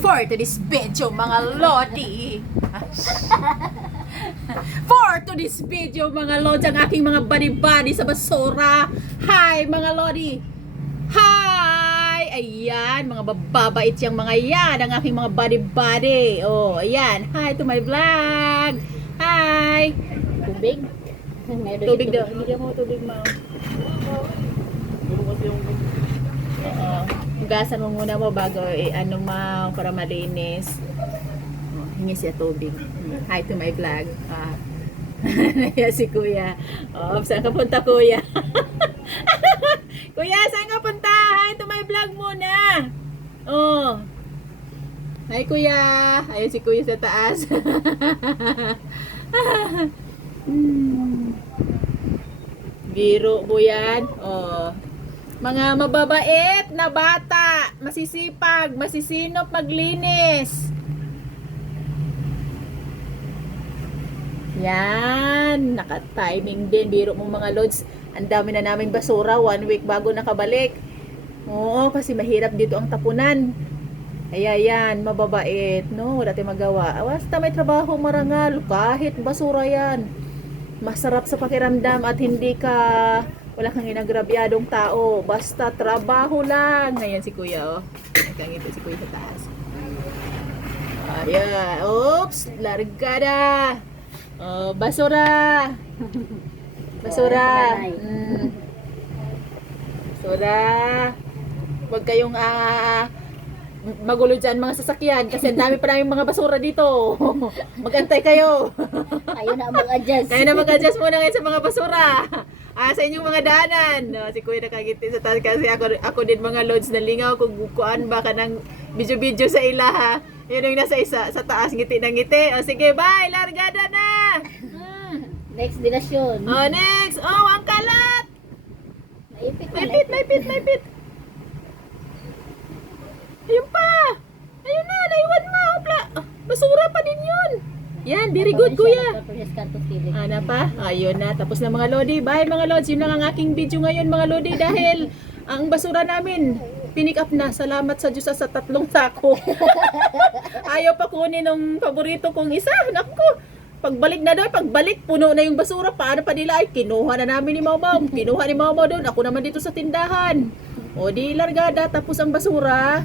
For today's video mga lodi. For today's video mga lodi, ang aking mga body-body sa basura. Hi mga lodi. Hi! Ayan, mga bababait yung mga yan, ang aking mga body-body. Oh, ayan. Hi to my vlog. Hi. Tubig? Tubig daw. Hindi mo tubig, ma'am. Oo. Hugasan mo muna mo bago ano ma para malinis. Oh, hingi siya tubig. Hi to my vlog. Naya si kuya. Oh, saan ka punta kuya? Kuya, saan ka punta? Hi to my vlog muna. Oh. Hi kuya. Ayun si kuya sa taas. Biro po yan. Oh. Mga mababait na bata, masisipag, masisinop maglinis. Yan, naka-timing din. Biro mo mga lods, ang dami na naming basura, 1 week bago nakabalik. Oo, kasi mahirap dito ang tapunan. Kaya yan, mababait, no? Wala tayong magawa. Basta may trabaho marangal, kahit basura yan. Masarap sa pakiramdam at hindi ka wala kang inagrabyadong tao, basta trabaho lang. Ngayon si kuya, oh. Nagkangiti si kuya sa taas. Ayan, oops, largada. Oh, basura. Basura. Basura. Huwag kayong magulo dyan mga sasakyan kasi ang dami pa namin mga basura dito. Magantay kayo. Ayun na mag-adjust. Kaya na mag-adjust muna ngayon sa mga basura. Sa inyong mga daanan. No, si kuya nakagiti sa taas kasi ako din mga loads na lingaw kung kuan baka ng video sa ila ha. Yun yung nasa isa sa taas ngiti ng ngiti. O sige, bye, largada na. Next dinasyon. Oh, next. Oh, ang kalat. May pit. Ayun pa. Ayun na, naiwan mo. Basura pa din yun. Yan, very good kuya. Ana pa? Ayun na, tapos na mga lodi. Bye mga lods, yun lang ang aking video ngayon mga lodi dahil ang basura namin pinick up na. Salamat sa Diyos sa 3 sako. Ayaw pa kunin ng paborito kong isa. Naku, pagbalik na doon, pagbalik puno na yung basura. Paano pa nila ay kinuha na namin ni Mama. Kinuha ni Mama doon. Ako naman dito sa tindahan. O di largada tapos ang basura.